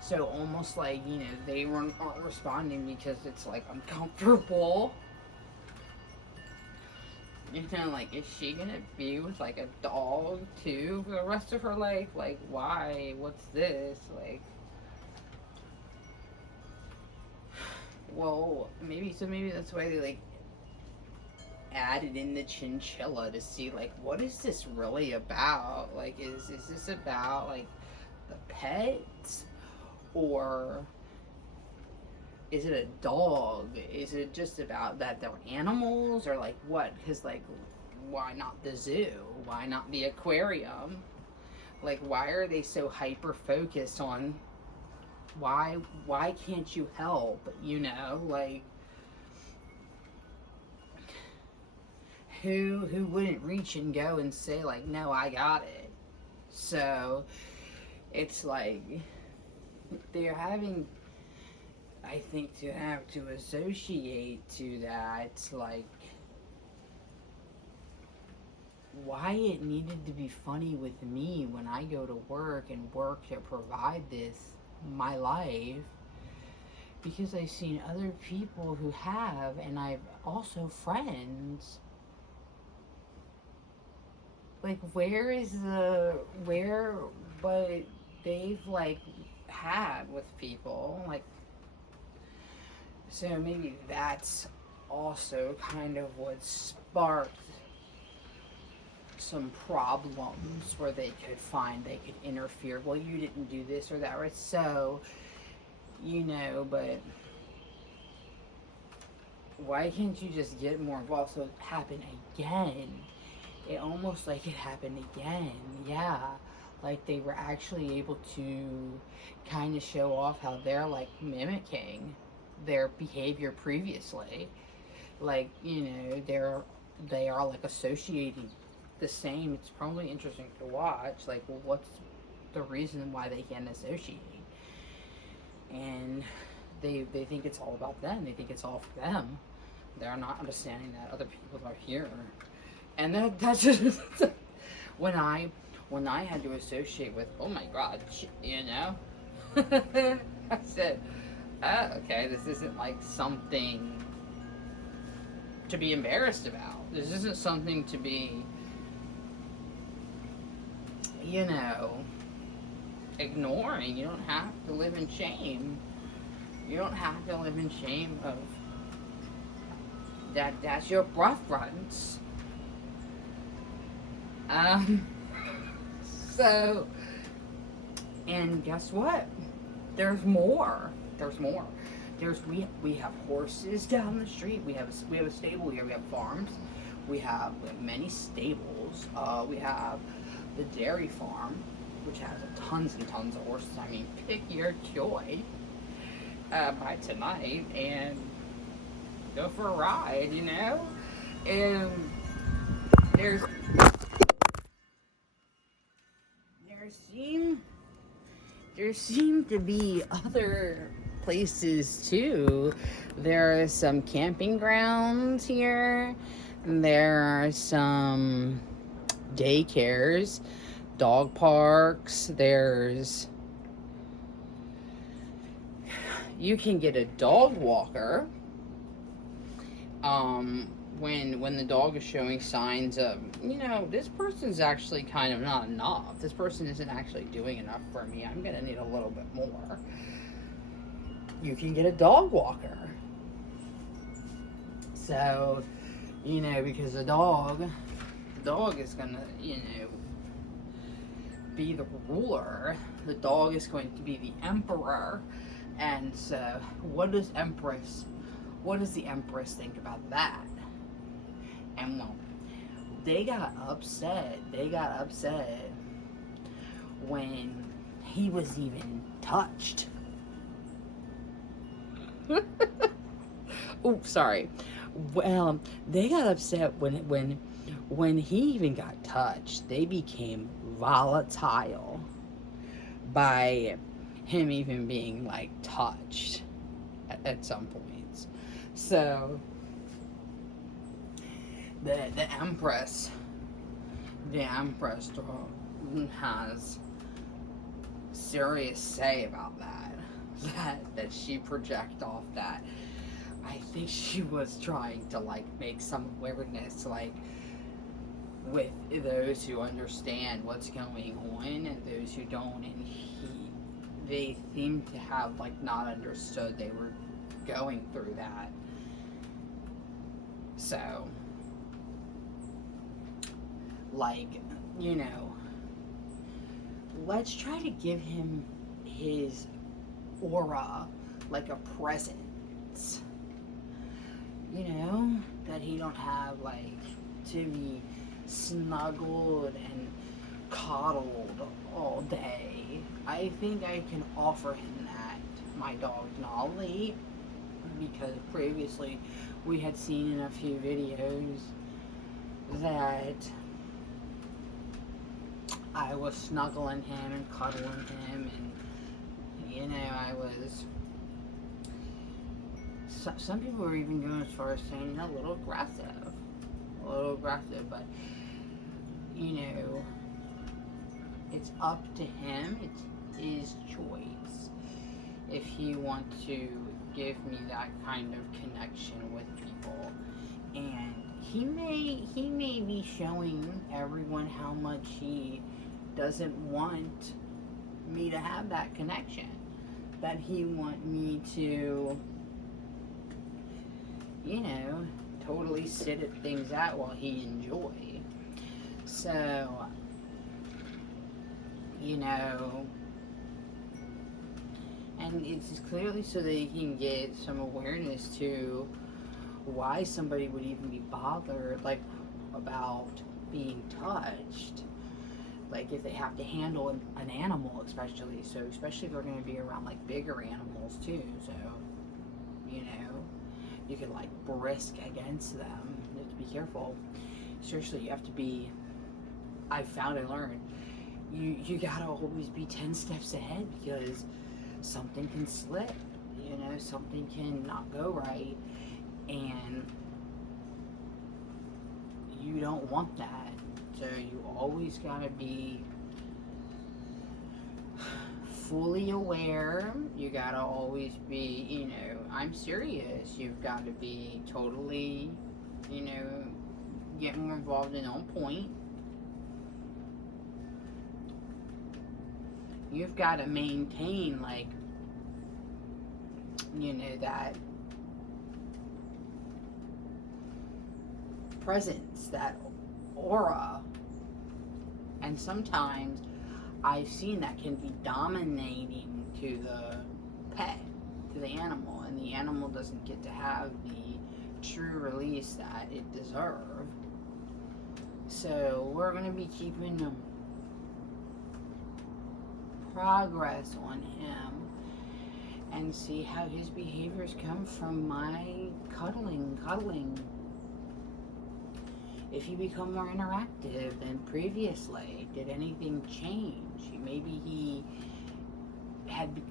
so almost like, you know, they aren't responding because it's like uncomfortable. You know, like, is she gonna be with like a dog too for the rest of her life? Like, why? What's this? Like, well, maybe that's why they like added in the chinchilla to see like, what is this really about? Like, is this about like the pets, or is it a dog? Is it just about that they're animals, or like what? Because like, why not the zoo? Why not the aquarium? Like, why are they so hyper focused on why can't you help? You know, like, who wouldn't reach and go and say like, no, I got it. So it's like they're having, I think, to have to associate to that, like, why it needed to be funny with me when I go to work and work to provide this, my life, because I've seen other people who have, and I've also friends. Like, what they've, like, had with people, like, so maybe that's also kind of what sparked some problems where they could interfere. Well, you didn't do this or that, right? So, you know, but why can't you just get more involved? So it happened again. It almost like it happened again. Yeah. Like, they were actually able to kind of show off how they're like mimicking their behavior previously. Like, you know, they are like associating the same. It's probably interesting to watch. Like, well, what's the reason why they can associate? And they think it's all about them. They think it's all for them. They're not understanding that other people are here. And that's just when I had to associate with, oh my God, you know, I said, okay, this isn't like something to be embarrassed about. This isn't something to be, you know, ignoring. You don't have to live in shame. You don't have to live in shame of that. That's your preference. Um, so, and guess what? There's more. There's more. We have horses down the street. We have a stable here. We have farms. We have many stables. We have the dairy farm, which has tons and tons of horses. I mean, pick your choice by tonight and go for a ride. You know, and there's there seem there seem to be other places too. There are some camping grounds here. There are some daycares, dog parks. You can get a dog walker. When the dog is showing signs of, this person's actually kind of not enough. This person isn't actually doing enough for me. I'm gonna need a little bit more. You can get a dog walker. So, because the dog is gonna, be the ruler. The dog is going to be the emperor. And so, what does the Empress think about that? And well, they got upset when he was even touched. Oops, sorry. Well, they got upset when he even got touched. They became volatile by him even being like touched at some points. So the Empress has serious say about that she project off that. I think she was trying to make some awareness with those who understand what's going on and those who don't, and they seem to have not understood they were going through that. So let's try to give him his aura like a present. That he don't have to be snuggled and coddled all day. I think I can offer him that, my dog Denali, because previously we had seen in a few videos that I was snuggling him and cuddling him, and I was. Some people were even going as far as saying a little aggressive, but it's up to him. It's his choice if he wants to give me that kind of connection with people, and he may be showing everyone how much he doesn't want me to have that connection, that he want me to totally sit at things out while he enjoy. So, and it's clearly so that he can get some awareness to why somebody would even be bothered, about being touched. If they have to handle an animal, especially if they're going to be around, bigger animals, too. So, you can, brisk against them. You have to be careful. Seriously, you have to be... I found and learned. You gotta always be 10 steps ahead, because something can slip. Something can not go right. And you don't want that. So you always gotta be fully aware. You gotta always be, I'm serious. You've got to be totally, get more involved and on point. you've got to maintain, like, you know, that presence, that aura. And sometimes I've seen that can be dominating to the pet, to the animal, and the animal doesn't get to have the true release that it deserves. So we're going to be keeping progress on him and see how his behaviors come from my cuddling. If he become more interactive than previously, did anything change? Maybe he had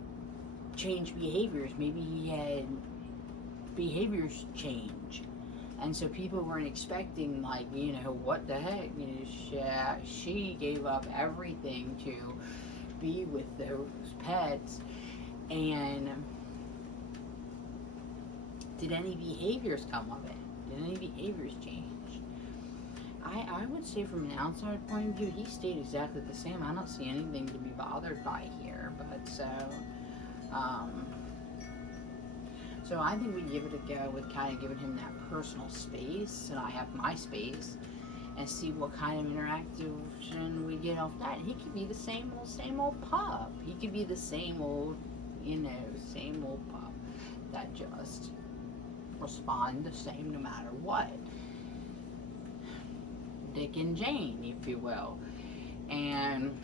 changed behaviors. Maybe he had behaviors change. And so people weren't expecting, like, you know, what the heck? You know, she gave up everything to be with those pets. And did any behaviors come of it? Did any behaviors change? I would say from an outside point of view, he stayed exactly the same. I don't see anything to be bothered by here. But so I think we give it a go with kind of giving him that personal space, and I have my space, and see what kind of interaction we get off that. And he could be the same old pup. He could be the same old, you know, same old pup that just respond the same no matter what. Dick and Jane, if you will. And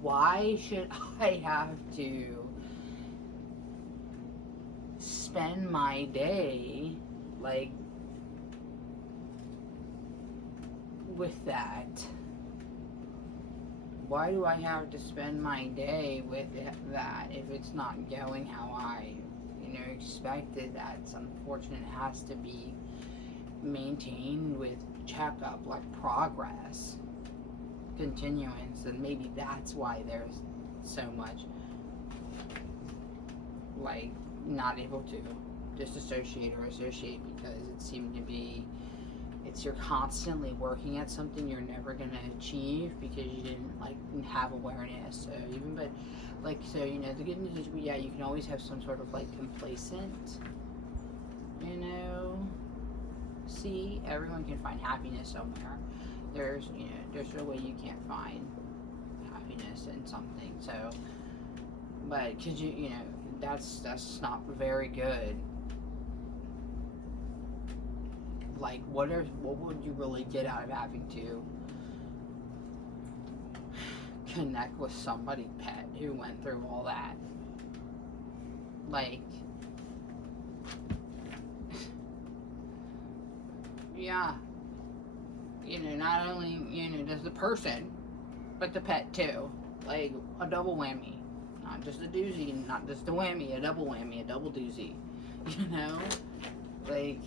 why should I have to spend my day, like, with that? Why do I have to spend my day with that if it's not going how I, you know, expected? That's unfortunate. It has to be maintained with checkup, like progress, continuance, and maybe that's why there's so much, like, not able to disassociate or associate, because it seemed to be, it's you're constantly working at something you're never going to achieve because you didn't, like, have awareness. So even, but, like, so, you know, the good news is, yeah, you can always have some sort of, like, complacent, you know, see, everyone can find happiness somewhere. There's, you know, there's no way you can't find happiness in something. So, but, cause you know, that's not very good. Like, what would you really get out of having to connect with somebody pet who went through all that? Like, yeah, you know, not only, you know, does the person, but the pet too. Like, a double whammy. Not just a doozy, not just a whammy, a double whammy, a double doozy. You know? Like,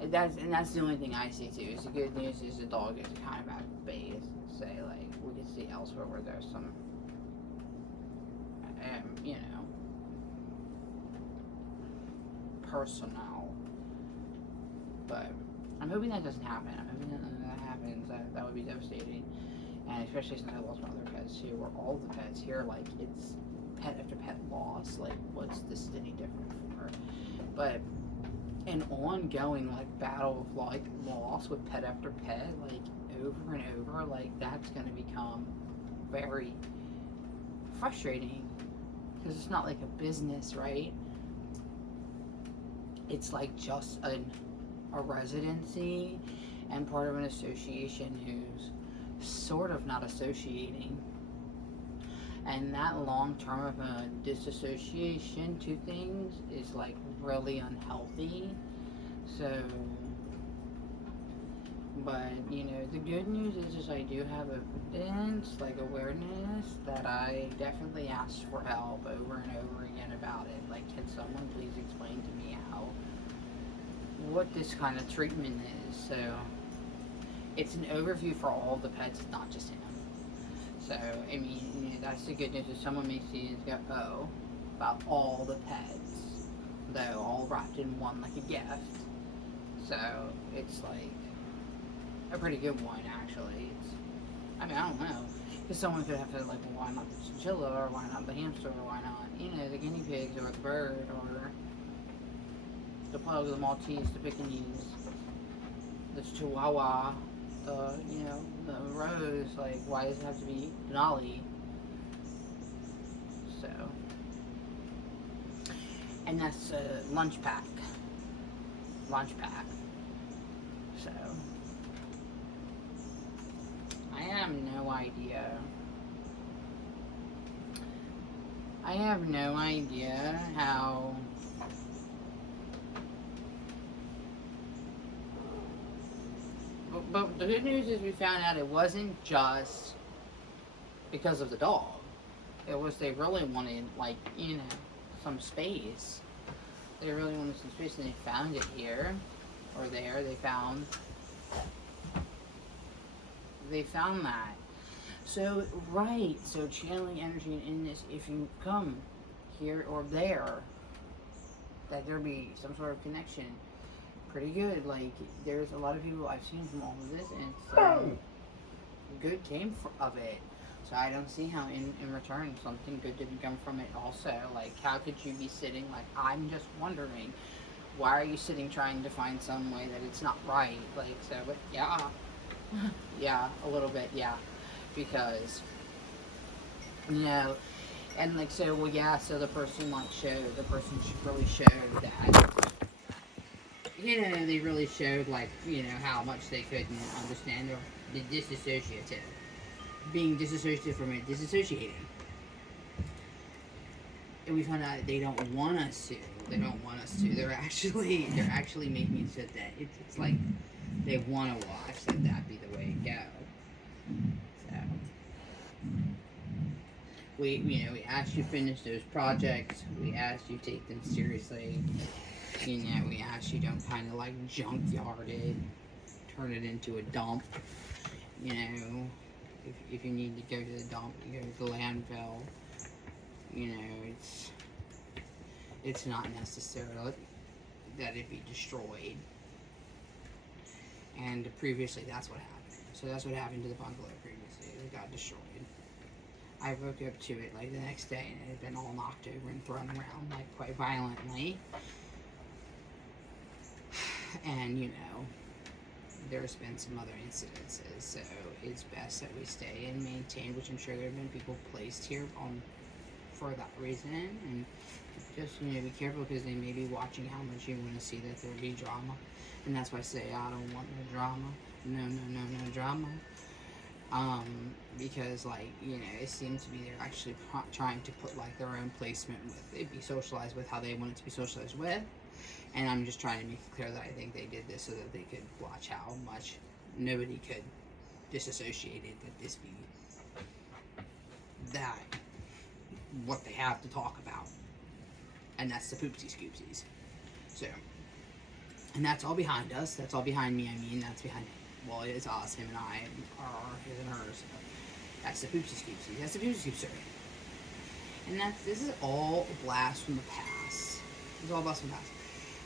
and that's the only thing I see too. Is the good news is the dog is kind of at base. Say, like, we can see elsewhere where there's some, you know, personnel. But I'm hoping that doesn't happen. I'm hoping that happens. That would be devastating. And especially since I lost my other pets too, where all the pets here, like, it's pet after pet loss. Like, what's this any different for? But an ongoing, like, battle of, like, loss with pet after pet, like, over and over, like, that's going to become very frustrating. Because it's not like a business, right? It's like just a residency and part of an association who's sort of not associating, and that long term of a disassociation to things is, like, really unhealthy. So, but, you know, the good news is I do have evidence, like, awareness, that I definitely asked for help over and over again about it. Like, can someone please explain to me what this kind of treatment is? So it's an overview for all the pets, not just him. So, I mean, you know, that's the good news. Is someone may see and go, oh, about all the pets, though, all wrapped in one, like a gift. So it's like a pretty good one, actually. I mean, I don't know. Because someone could have to, like, well, why not the chinchilla, or why not the hamster, or why not, the guinea pigs, or the bird, or the pug, the Maltese, the Pekingese, the Chihuahua, the rose. Like, why does it have to be Denali? So, and that's a lunch pack. So, I have no idea. How but the good news is we found out it wasn't just because of the dog. It was they really wanted, like, some space. They really wanted some space, and they found it here or there. They found that. So, right, so channeling energy in this, if you come here or there, that there be some sort of connection. Pretty good. Like, there's a lot of people I've seen from all of this, and good came of it. So I don't see how in return something good didn't come from it also. Like, how could you be sitting, like, I'm just wondering, why are you sitting trying to find some way that it's not right? Like, so, but yeah. Yeah, a little bit, yeah. Because, and like, so, well, yeah, so the person really showed that, they really showed, like, how much they couldn't understand or the disassociative. Being disassociated from it, disassociating. And we found out they don't want us to. They're actually making it so that it's like they want to watch that be the way it goes. So we asked you to finish those projects. We asked you to take them seriously. We asked you don't kind of like junkyard it, turn it into a dump. If you need to go to the dump, you go to the landfill. It's not necessarily that it be destroyed. And previously, that's what happened. So that's what happened to the bungalow previously. It got destroyed. I woke up to it like the next day, and it had been all knocked over and thrown around like quite violently. And there's been some other incidences, so it's best that we stay and maintain, which I'm sure there have been people placed here for that reason, and just be careful, because they may be watching how much you want to see that there be drama, and that's why I say I don't want no drama, no drama, because it seems to be they're actually trying to put like their own placement with it, be socialized with how they want it to be socialized with. And I'm just trying to make it clear that I think they did this so that they could watch how much nobody could disassociate it, that this be that what they have to talk about. And that's the poopsie scoopsies. So, and that's all behind us. That's all behind me. That's behind, well, it's us, him and I, or his and hers. That's the poopsie scoopsies. That's the poopsie scooper. And this is all a blast from the past. It's all a blast from the past.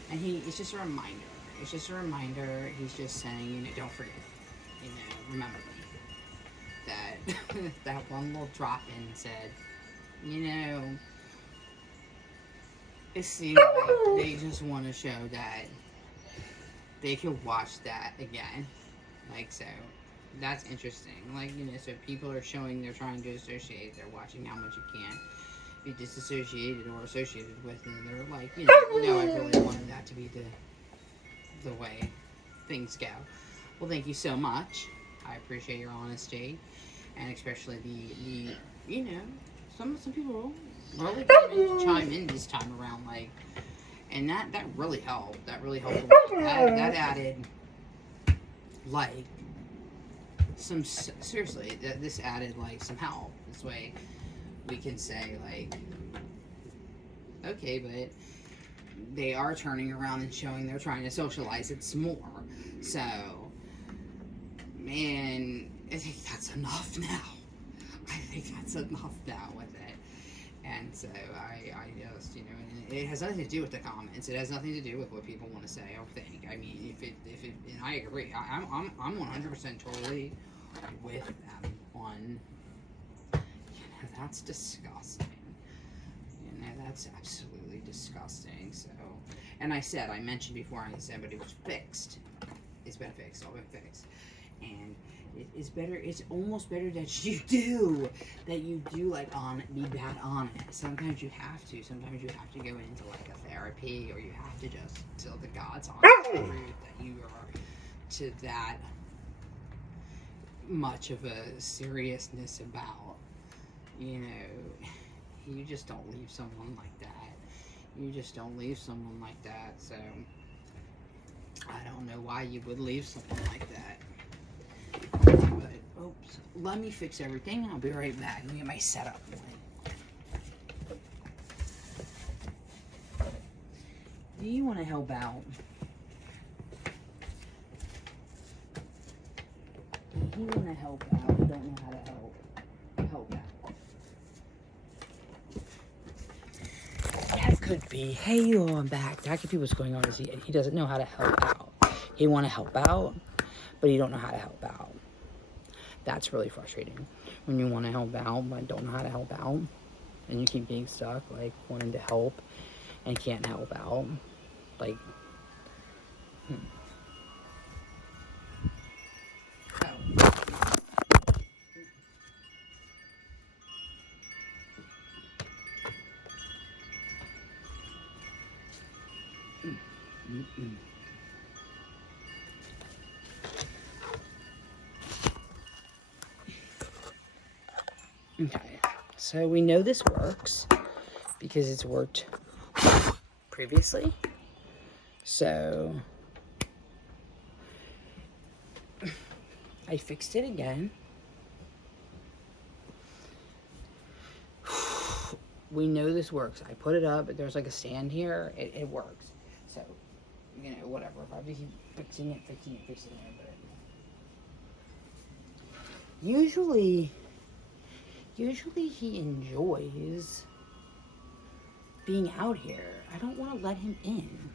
And it's just a reminder. It's just a reminder. He's just saying, don't forget. Remember me. That that one little drop-in said, it seems like they just want to show that they could watch that again. Like, so that's interesting. Like, so people are showing they're trying to associate. They're watching how much you can be disassociated or associated with, and they're like, I really wanted that to be the way things go. Well, thank you so much. I appreciate your honesty, and especially the some people really came in to chime in this time around, like, and that really helped. That really helped. That added like some seriously. This added like some help. This way we can say, like, okay, but they are turning around and showing they're trying to socialize it some more. So, man, I think that's enough now. I think that's enough now with it. And so I just, and it has nothing to do with the comments. It has nothing to do with what people want to say or think. I mean, if it, and I agree. I'm 100% totally with them on that's disgusting. You know, that's absolutely disgusting. So, and I mentioned before, I said, but it was fixed. It's been fixed, all been fixed. And it's better, it's almost better that you do like be bad on it. Sometimes you have to go into like a therapy, or you have to just tell the God's honest truth that you are to that much of a seriousness about, you know, you just don't leave someone like that. You just don't leave someone like that. So I don't know why you would leave someone like that. But oops, let me fix everything. I'll be right back. Let me get my setup going. Do you want to help out? Do you want to help out? Don't know how to help out. That could be. Hey, you, I'm back. That could be what's going on. Is he doesn't know how to help out. He want to help out, but he don't know how to help out. That's really frustrating when you want to help out but don't know how to help out, and you keep being stuck, like wanting to help and can't help out. Like, okay, so we know this works because it's worked previously. So I fixed it again. We know this works. I put it up, but there's like a stand here. It works. So, you know, whatever. If I have to keep fixing it, but usually he enjoys being out here. I don't want to let him in.